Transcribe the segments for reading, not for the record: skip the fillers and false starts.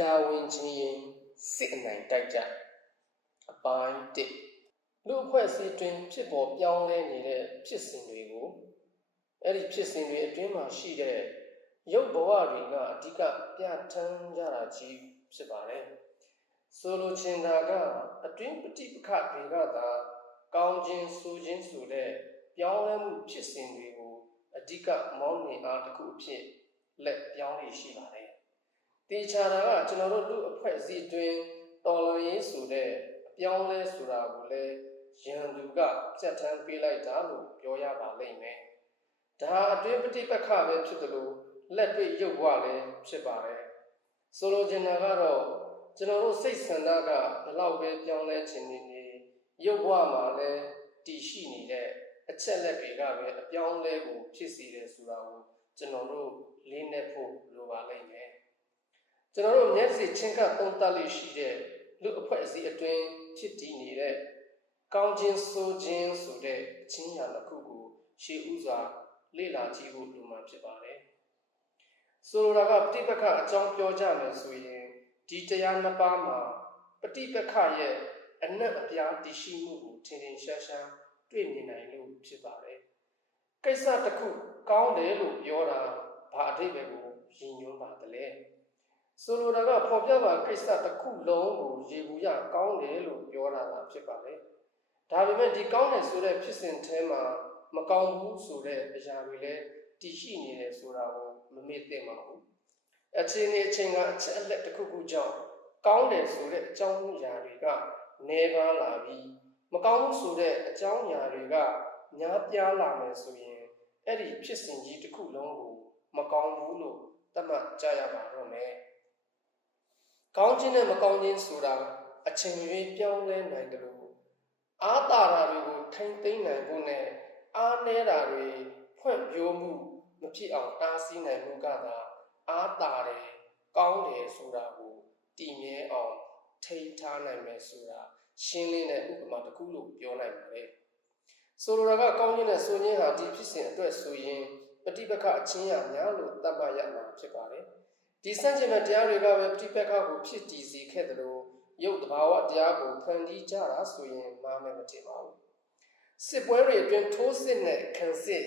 ညာဝင်ခြင်းရင်စစ်အနိုင်တိုက်ကြအပိုင်းတစ်လူအဖွဲ့အစည်းတွင်ဖြစ်ပေါ်ပြောင်းလဲနေတဲ့ဖြစ်စဉ်တွေကိုအဲ့ဒီဖြစ်စဉ်တွေအတွင်းမှာရှိတဲ့ရုပ်ဘဝတွေကအဓိကပြဋ္ဌာန်းကြတာကြီးဖြစ်ပါတယ်ဆိုလိုချင်တာကအတွင်းပฏิပက္ခတွေကသာကောင်းခြင်းဆိုခြင်းဆိုတဲ့ပြောင်းလဲမှုဖြစ်စဉ်တွေကိုအဓိကမောင်းနှင်အားတစ်ခုအဖြစ်လက်ပြောင်းလေးရှိပါတယ်တေချာတာကကျွန်တော်တို့လူအဖွဲ့အစည်းတွင်တော်လှန်ရေးဆိုတဲ့အပြောင်းလဲဆိုတာကိုလည်းရန်သူကပြတ်ထန်းပေးလိုက်တာလို့ပြောရပါလိမ့်မယ်ဒါအတွင်းပฏิပက္ခပဲဖြစ်တယ်လို့လက်တွေ့ရုပ်ဘဝလည်းဖြစ်ပါတယ်ဆိုလိုချင်တာကတော့ကျွန်တော်တို့စိတ်ဆန္ဒကဘယ်လောက်ပဲပြောင်းလဲခြင်းနေရုပ်ဘဝမှာလည်းတည်ရှိနေတဲ့အချက်လက်တွေကပဲအပြောင်းလဲကိုဖြစ်စေတယ်ဆိုတာကိုကျွန်တော်တို့လေးနက်ဖို့လိုပါလိမ့်မယ်ကျွန်တော်တို့မျက်စိချင်းကသုံးသပ်လို့ရှိတဲ့လူအဖွဲ့အစည်းအတွင်းဖြစ်တည်နေတဲ့ကောင်းခြင်းဆိုခြင်းဆိုတဲ့အချင်းရာတစ်ခုကိုရှေးဥစွာလေ့လာကြည့်ဖို့လိုမှာဖြစ်ပါတယ်ဆိုလိုတာကပฏิပက္ခအကြောင်းပြောကြမယ်ဆိုရင်ဒီတရားနှစ်ပါးမှာပฏิပက္ခရဲ့အနက်အပြားတည်ရှိမှုကိုထင်ထင်ရှားရှားတွေ့မြင်နိုင်လို့ဖြစ်ပါတယ်ကိစ္စတစ်ခုကောင်းတယ်လို့ပြောတာဘာအဓိပ္ပာယ်ကိုရည်ညွှန်းပါသလဲဆိုလိုတာကဖော်ပြပါကိစ္စတစ်ခုလုံးကိုရေဘူးရကောင်းတယ်လို့ပြောတာသာဖြစ်ပါတယ်ဒါပေမဲ့ဒီကောင်းတယ်ဆိုတဲ့ဖြစ်စဉ်ထဲမှာမကောင်းဘူးဆိုတဲ့အရာတွေလည်းတည်ရှိနေတယ်ဆိုတာကိုမမေ့သင့်ပါဘူးအချိန်နဲ့အချိန်ကအချက်အလက်တစ်ခုခုကြောင့်ကောင်းတယ်ဆိုတဲ့အကြောင်းအရာတွေကနေပါလာပြီးမကောင်းဘူးဆိုတဲ့အကြောင်းအရာတွေကများပြားလာမယ်ဆိုရင်အဲ့ဒီဖြစ်စဉ်ကြီးတစ်ခုလုံးကိုမကောင်းဘူးလို့သတ်မှတ်ကြရပါတော့မယ်ကောင်းခြင်းနဲ့မကောင်းခြင်းဆိုတာအချိန်ရွေးပြောင်းလဲနိုင်တယ်လို့အားသာတာတွေကိုထိမ့်သိမ်းနိုင်ဖို့နဲ့အားနည်းတာတွေဖွံ့ဖြိုးမှုမဖြစ်အောင်တားဆီးနိုင်မှုကသာအားသာတယ်ကောင်းတယ်ဆိုတာကိုတည်မြဲအောင်ထိန်းထားနိုင်မယ်ဆိုတာရှင်းလင်းတဲ့ဥပမာတစ်ခုလို့ပြောနိုင်ပါတယ်ဆိုလိုတာကကောင်းခြင်းနဲ့ဆိုခြင်းဟာဒီဖြစ်စဉ်အတွက်ဆိုရင်ပฏิပက္ခအချင်းရများလို့သတ်မှတ်ရမှာဖြစ်ပါတယ်ဒီစံချိန်မဲ့တရားတွေကပဲပฏิပက္ခကိုဖြစ်တည်စေခဲ့တယ်လို့ရုပ်တဘာဝတရားကိုဖန်တီးကြတာဆိုရင်မှားမယ်မထင်ပါဘူးစစ်ပွဲတွေအတွင်းထိုးစစ်နဲ့ခံစစ်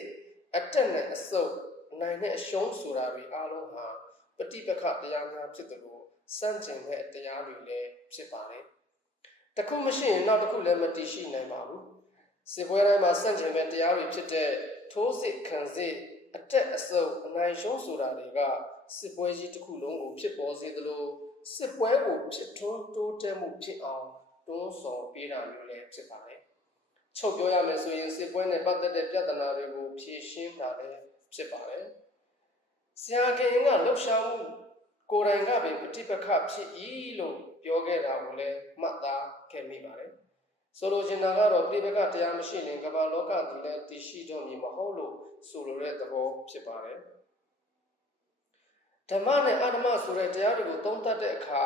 အတက်နဲ့အဆုပ်နိုင်နဲ့အရှုံးဆိုတာတွေအားလုံးဟာပฏิပက္ခတရားများဖြစ်တယ်လို့စံချိန်မဲ့တရားတွေလည်းဖြစ်ပါတယ်တခုမရှိရင်နောက်တစ်ခုလည်းမတည်ရှိနိုင်ပါဘူးစစ်ပွဲတိုင်းမှာစံချိန်မဲ့တရားတွေဖြစ်တဲ့ထိုးစစ်ခံစစ်အတက်အဆုပ်အနိုင်ရှုံးဆိုတာတွေကစစ်ပွဲကြီးတစ်ခုလုံးကိုဖြစ်ပေါ်စေသလိုစစ်ပွဲကိုဖြစ်ထွန်းတိုးတက်မှုဖြစ်အောင်တွန်းဆော်ပေးတာမျိုးလည်းဖြစ်ပါတယ်ချုပ်ပြောရမယ်ဆိုရင်စစ်ပွဲနဲ့ပတ်သက်တဲ့ပြဿနာတွေကိုဖြေရှင်းတာလည်းဖြစ်ပါတယ်ဆရာကရင်ကလှုပ်ရှားမှုကိုယ်တိုင်ကပဲပฏิပက္ခဖြစ်၏လို့ပြောခဲ့တာကိုလည်းမှတ်သားခဲ့မိပါတယ်ဆိုလိုချင်တာကတော့ပฏิပက္ခတရားမရှိရင်ကမ္ဘာလောကတည်လည်းတည်ရှိတော့မည်မဟုတ်လို့ဆိုလိုတဲ့သဘောဖြစ်ပါတယ်ဓမ္မနဲ့အဓမ္မဆိုတဲ့တရားတွေကိုသုံးသပ်တဲ့အခါ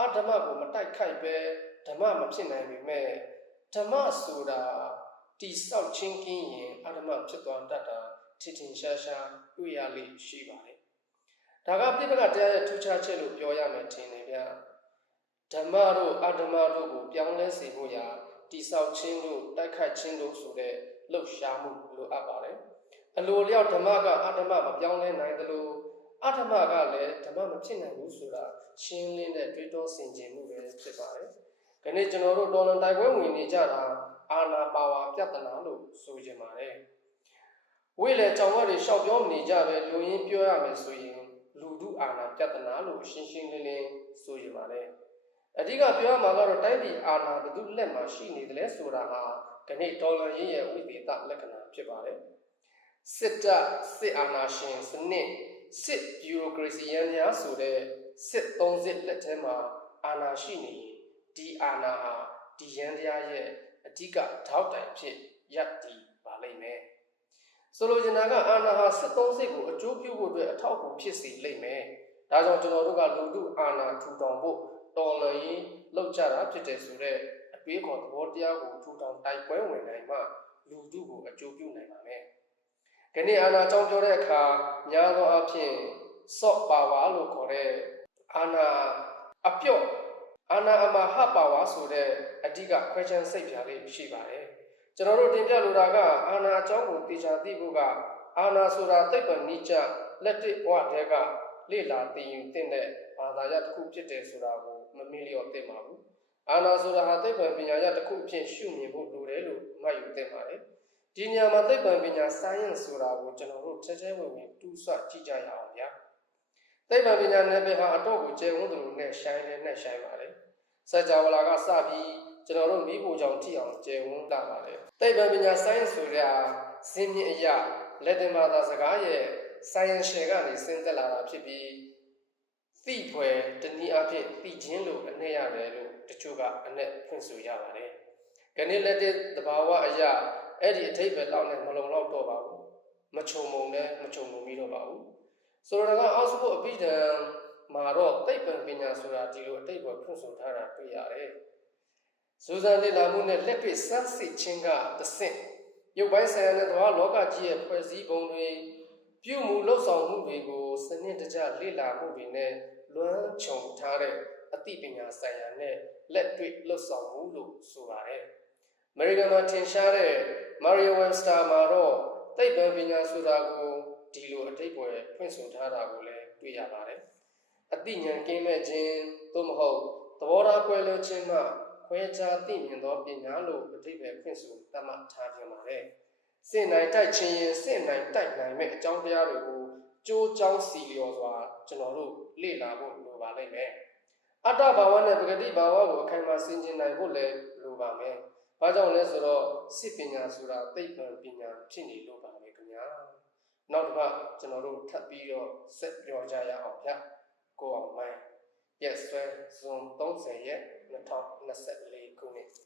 အဓမ္မကိုမတိုက်ခိုက်ပဲဓမ္မမဖြစ်နိုင်ပေမဲ့ဓမ္မဆိုတာတိဆောက်ချင်းကင်းရင်အဓမ္မဖြစ်သွားတတ်တာထင်ထင်ရှားရှားတွေ့ရလိမ့်ရှိပါတယ်ဒါကပြိပက္ခတရားရဲ့ထူးခြားချက်လို့ပြောရမယ်ထင်တယ်ဗျဓမ္မတို့အဓမ္မတို့ကိုပြောင်းလဲစေဖို့ရာတိဆောက်ခြင်းတို့တိုက်ခိုက်ခြင်းတို့ဆိုတဲ့လှုပ်ရှားမှုလိုအပ်ပါတယ်အလိုလျောက်ဓမ္မကအဓမ္မမပြောင်းလဲနိုင်သလိုအဓမ္မကလည်းဓမ္မမဖြစ်နိုင်ဘူးဆိုတာရှင်းလင်းတဲ့တွေးတောဆင်ခြင်မှုပဲဖြစ်ပါတယ်။ဒီနေ့ကျွန်တော်တို့တော်လှန်တိုက်ပွဲဝင်နေကြတာအာဏာပါဝါပြဿနာလို့ဆိုကြပါတယ်။ဝိလေကြောင်ဝတ်တွေရှောက်ပြောနေကြပဲလူရင်းပြောရမယ်ဆိုရင်လူထုအာဏာပြဿနာလို့ရှင်းရှင်းလင်းလင်းဆိုကြပါတယ်။အဓိကပြောရမှာကတော့တိုင်းပြည်အာဏာဘယ်သူလက်မှာရှိနေတယ်လဲဆိုတာဟာဒီနေ့တော်လှန်ရေးရဲ့ဝိသေသလက္ခဏာဖြစ်ပါတယ်။စစ်တပ်စစ်အာဏာရှင်စနစ်စစ်ဗျူရိုကရေစီရန်များဆိုတဲ့စစ်သုံးစစ်လက်ထဲမှာအာဏာရှိနေရင်ဒီအာဏာဟာဒီရန်တရားရဲ့အဓိကထောက်တိုင်ဖြစ်ရပ်တည်ပါလိမ့်မယ်ဆိုလိုချင်တာကအာဏာဟာစစ်သုံးစစ်ကိုအကျိုးပြုဖို့အတွက်အထောက်အကူဖြစ်စေလိမ့်မယ်ဒါကြောင့်ကျွန်တော်တို့ကလူထုအာဏာထူထောင်ဖို့တော်လှန်ရေးလုပ်ကြတာဖြစ်တယ်ဆိုတဲ့အတွေးခေါ်သဘောတရားကိုထူထောင်တိုက်ပွဲဝင်နိုင်မှလူထုကိုအကျိုးပြုနိုင်ပါမယ်ခဏအာဏာအကြောင်းပြောတဲ့အခါများသောအားဖြင့် soft power လို့ခေါ်တဲ့အာဏာ အပြော့အာနာအမဟာပါဝါဆိုတဲ့အဓိကခွဲခြမ်းစိတ်ပြားလေးရှိပါတယ်ကျွန်တော်တို့တင်ပြလိုတာကအာနာအကြောင်းကိုသိချာသိဖို့ကအာနာဆိုတာသိပ္ပံနိကျလက်တစ်ဘဝတည်းကလေ့လာသိယူသင့်တဲ့ဘာသာရပ်တစ်ခုဖြစ်တယ်ဆိုတာကိုမမေ့လျော့သင့်ပါဘူးအာနာဆိုတာဟာသိပ္ပံပညာရပ်တစ်ခုအဖြစ်ရှုမြင်ဖို့လိုတယ်လို့မှတ်ယူသင့်ပါတယ်ဒီနေရာမှာသိပ္ပံပညာ science ဆိုတာကိုကျွန်တော်တို့ချက်ချင်းဝင်တူးဆွကြည့်ကြရအောင်ဗျာသိပ္ပံပညာနယ်ပယ်ဟာအတော့ကိုကျယ်ဝန်းသူနဲ့ရှိုင်းနဲ့ရှိုင်းပါတယ်စัจ java လာကစပြီးကျွန်တော်တို့မိဖို့ကြောင့်ကြည့်အောင်ကျယ်ဝန်းလာပါတယ်သိပ္ပံပညာ science ဆိုတာဇင်းမြင့်အရာလက်တင်ဘာသာစကားရဲ့ science ကနေဆင်းသက်လာတာဖြစ်ပြီးသိဖွယ်တနည်းအားဖြင့်သိခြင်းလို့အနဲ့ရတယ်လို့တချို့ကအနဲ့ဖွင့်ဆိုရပါတယ်ခဏလက်တဲ့သဘာဝအရာအဲ့ဒီအထိပ္ပယ်လောက်နဲ့မလုံလောက်တော့ပါဘူးမချုံမုံနဲ့မချုံမုံပြီးတော့ပါဘူးဆိုတော့ကအောက်စဖို့အပိဓာန်မှာတော့သိပ္ပံပညာဆိုတာဒီလိုအတိတ်ဘွယ်ဖွင့်ဆိုထားတာတွေ့ရတယ်စူဇန်လေ့လာမှုနဲ့လက်တွေ့စမ်းစစ်ခြင်းကသဆင့်ရုပ်ပိုင်းဆိုင်ရာနဲ့သဘာဝလောကကြီးရဲ့ဖွဲ့စည်းပုံတွေပြုမှုလှုပ်ဆောင်မှုတွေကိုစနစ်တကျလေ့လာမှုတွေနဲ့လွှမ်းခြုံထားတဲ့အသိပညာဆိုင်ရာနဲ့လက်တွေ့လှုပ်ဆောင်မှုလို့ဆိုပါတယ်အမေရိကန်မှာထင်ရှားတဲ့ Mario Webster မှာတော့သိပ္ပံပညာဆိုတာကိုဒီလိုအတိတ်ဘွယ်ဖွင့်ဆိုထားတာကိုလည်းတွေ့ရပါတယ်အသိဉာဏ်ကင်းမဲ့ခြင်းသို့မဟုတ်သဘောထားကွဲလွဲခြင်းမှခွဲခြားသိမြင်သောပညာလို့အတိတ်ပဲဖွင့်ဆိုသတ်မှတ်ထားပြန်ပါတယ်။စိတ်နိုင်တိုက်ခြင်းရင်စိတ်နိုင်တိုက်နိုင်မဲ့အကြောင်းတရားတွေကိုကြိုးကြောင်းစီလျော်စွာကျွန်တော်တို့လေ့လာဖို့လိုပါလိမ့်မယ်။အတ္တဘာဝနဲ့ပဂတိဘာဝကိုအခိုင်အမာဆင်ခြင်နိုင်ဖို့လည်းလိုပါမယ်။ဘာကြောင့်လဲဆိုတော့စိတ်ပညာဆိုတာသိပ္ပံပညာဖြစ်နေလို့ပါပဲခင်ဗျာ။နောက်တစ်ပတ်ကျွန်တော်တို့ထပ်ပြီးတော့ဆက်ပြောကြရအောင်ဗျ။ကိုအောင်မိုင်းရက်စွဲဇွန်30ရက်2024ခုနှစ်